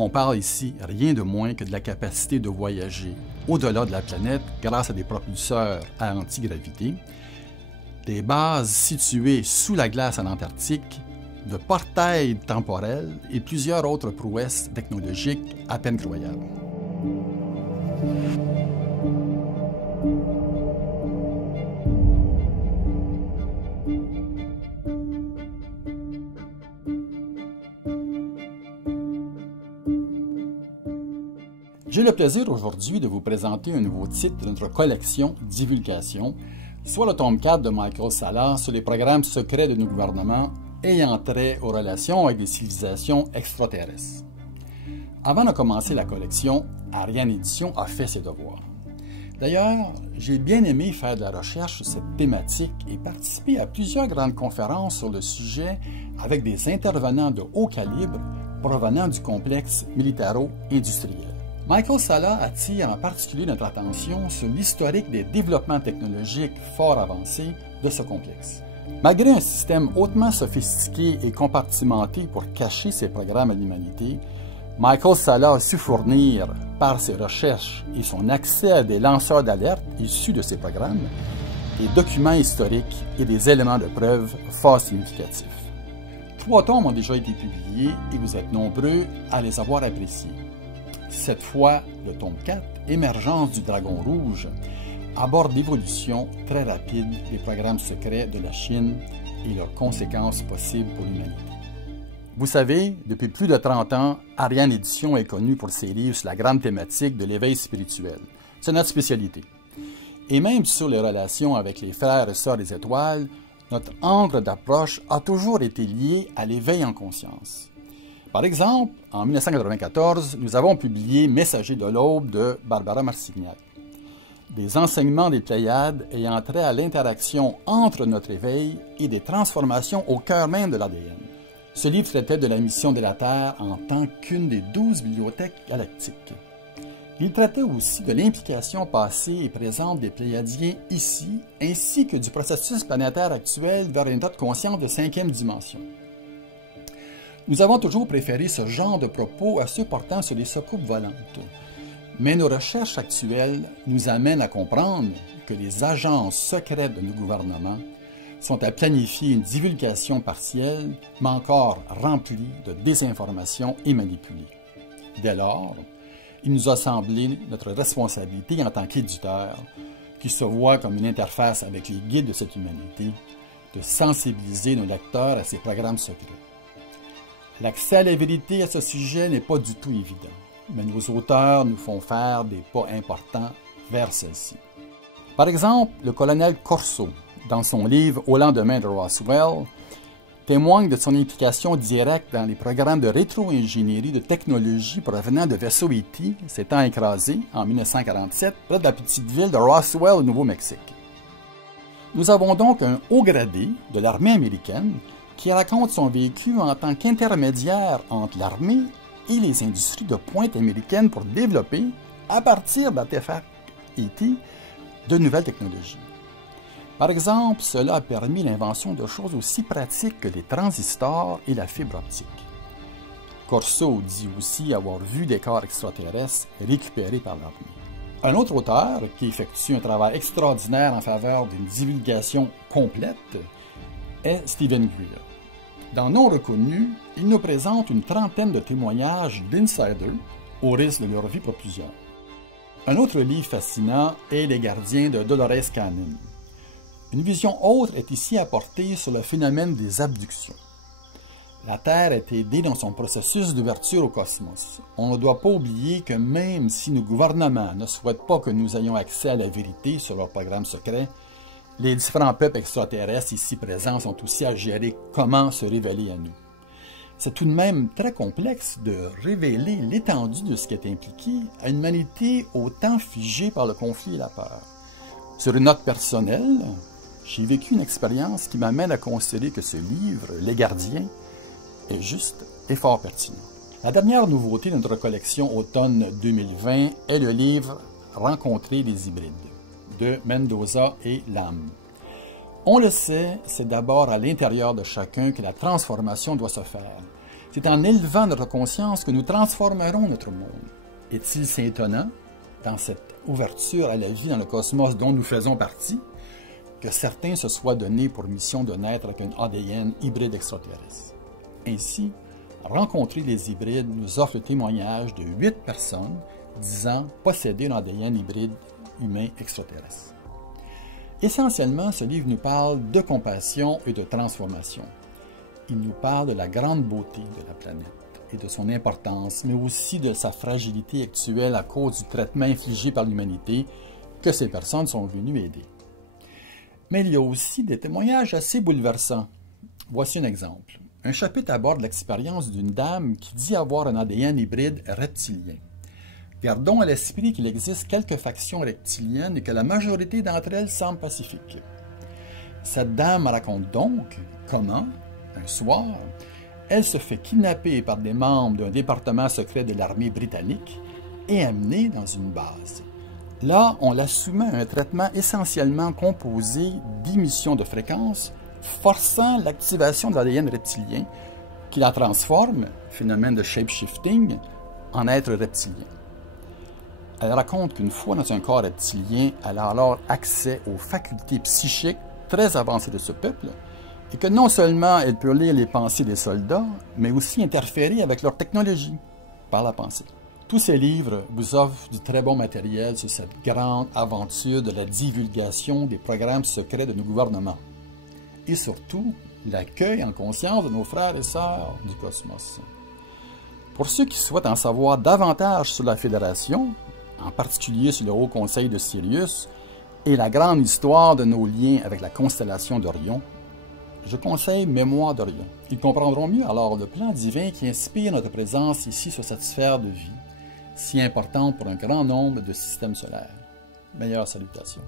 On parle ici rien de moins que de la capacité de voyager au-delà de la planète grâce à des propulseurs à antigravité, des bases situées sous la glace en Antarctique, de portails temporels et plusieurs autres prouesses technologiques à peine croyables. J'ai le plaisir aujourd'hui de vous présenter un nouveau titre de notre collection Divulgation, soit le tome 4 de Michael Salla sur les programmes secrets de nos gouvernements ayant trait aux relations avec des civilisations extraterrestres. Avant de commencer la collection, Ariane Édition a fait ses devoirs. D'ailleurs, j'ai bien aimé faire de la recherche sur cette thématique et participer à plusieurs grandes conférences sur le sujet avec des intervenants de haut calibre provenant du complexe militaro-industriel. Michael Salla attire en particulier notre attention sur l'historique des développements technologiques fort avancés de ce complexe. Malgré un système hautement sophistiqué et compartimenté pour cacher ses programmes à l'humanité, Michael Salla a su fournir, par ses recherches et son accès à des lanceurs d'alerte issus de ces programmes, des documents historiques et des éléments de preuve fort significatifs. 3 tomes ont déjà été publiés et vous êtes nombreux à les avoir appréciés. Cette fois, le tome 4, Émergence du Dragon Rouge, aborde l'évolution très rapide des programmes secrets de la Chine et leurs conséquences possibles pour l'humanité. Vous savez, depuis plus de 30 ans, Ariane Édition est connue pour ses livres sur la grande thématique de l'éveil spirituel. C'est notre spécialité. Et même sur les relations avec les frères et sœurs des étoiles, notre angle d'approche a toujours été lié à l'éveil en conscience. Par exemple, en 1994, nous avons publié Messager de l'aube de Barbara Marcignac. Des enseignements des Pléiades ayant trait à l'interaction entre notre éveil et des transformations au cœur même de l'ADN. Ce livre traitait de la mission de la Terre en tant qu'une des 12 bibliothèques galactiques. Il traitait aussi de l'implication passée et présente des Pléiadiens ici, ainsi que du processus planétaire actuel vers une autre conscience de 5e dimension. Nous avons toujours préféré ce genre de propos à ceux portant sur les soucoupes volantes. Mais nos recherches actuelles nous amènent à comprendre que les agences secrètes de nos gouvernements sont à planifier une divulgation partielle, mais encore remplie de désinformation et manipulée. Dès lors, il nous a semblé notre responsabilité en tant qu'éditeur, qui se voit comme une interface avec les guides de cette humanité, de sensibiliser nos lecteurs à ces programmes secrets. L'accès à la vérité à ce sujet n'est pas du tout évident, mais nos auteurs nous font faire des pas importants vers celle-ci. Par exemple, le colonel Corso, dans son livre Au lendemain de Roswell, témoigne de son implication directe dans les programmes de rétro-ingénierie de technologie provenant de vaisseaux E.T. s'étant écrasés en 1947 près de la petite ville de Roswell au Nouveau-Mexique. Nous avons donc un haut gradé de l'armée américaine qui raconte son vécu en tant qu'intermédiaire entre l'armée et les industries de pointe américaines pour développer, à partir d'artefacts E.T., de nouvelles technologies. Par exemple, cela a permis l'invention de choses aussi pratiques que les transistors et la fibre optique. Corso dit aussi avoir vu des corps extraterrestres récupérés par l'armée. Un autre auteur qui effectue un travail extraordinaire en faveur d'une divulgation complète est Stephen Greer. Dans Non Reconnus, il nous présente une trentaine de témoignages d'insiders au risque de leur vie pour plusieurs. Un autre livre fascinant est Les Gardiens de Dolores Cannon. Une vision autre est ici apportée sur le phénomène des abductions. La Terre est aidée dans son processus d'ouverture au cosmos. On ne doit pas oublier que même si nos gouvernements ne souhaitent pas que nous ayons accès à la vérité sur leurs programmes secrets, les différents peuples extraterrestres ici présents sont aussi à gérer comment se révéler à nous. C'est tout de même très complexe de révéler l'étendue de ce qui est impliqué à une humanité autant figée par le conflit et la peur. Sur une note personnelle, j'ai vécu une expérience qui m'amène à considérer que ce livre, Les Gardiens, est juste et fort pertinent. La dernière nouveauté de notre collection automne 2020 est le livre Rencontrer les hybrides de Mendoza et Lam. On le sait, c'est d'abord à l'intérieur de chacun que la transformation doit se faire. C'est en élevant notre conscience que nous transformerons notre monde. Est-il si étonnant, dans cette ouverture à la vie dans le cosmos dont nous faisons partie, que certains se soient donnés pour mission de naître avec un ADN hybride extraterrestre? Ainsi, Rencontrer des hybrides nous offre le témoignage de 8 personnes disant posséder un ADN hybride humain extraterrestre. Essentiellement, ce livre nous parle de compassion et de transformation. Il nous parle de la grande beauté de la planète et de son importance, mais aussi de sa fragilité actuelle à cause du traitement infligé par l'humanité que ces personnes sont venues aider. Mais il y a aussi des témoignages assez bouleversants. Voici un exemple. Un chapitre aborde l'expérience d'une dame qui dit avoir un ADN hybride reptilien. Gardons à l'esprit qu'il existe quelques factions reptiliennes et que la majorité d'entre elles semblent pacifiques. Cette dame raconte donc comment, un soir, elle se fait kidnapper par des membres d'un département secret de l'armée britannique et amenée dans une base. Là, on la soumet à un traitement essentiellement composé d'émissions de fréquences, forçant l'activation de l'ADN reptilien qui la transforme, phénomène de shape-shifting, en être reptilien. Elle raconte qu'une fois dans un corps reptilien, elle a alors accès aux facultés psychiques très avancées de ce peuple, et que non seulement elle peut lire les pensées des soldats, mais aussi interférer avec leur technologie par la pensée. Tous ces livres vous offrent du très bon matériel sur cette grande aventure de la divulgation des programmes secrets de nos gouvernements. Et surtout, l'accueil en conscience de nos frères et sœurs du cosmos. Pour ceux qui souhaitent en savoir davantage sur la Fédération, en particulier sur le Haut Conseil de Sirius, et la grande histoire de nos liens avec la constellation d'Orion, je conseille Mémoire d'Orion. Ils comprendront mieux alors le plan divin qui inspire notre présence ici sur cette sphère de vie, si importante pour un grand nombre de systèmes solaires. Meilleures salutations.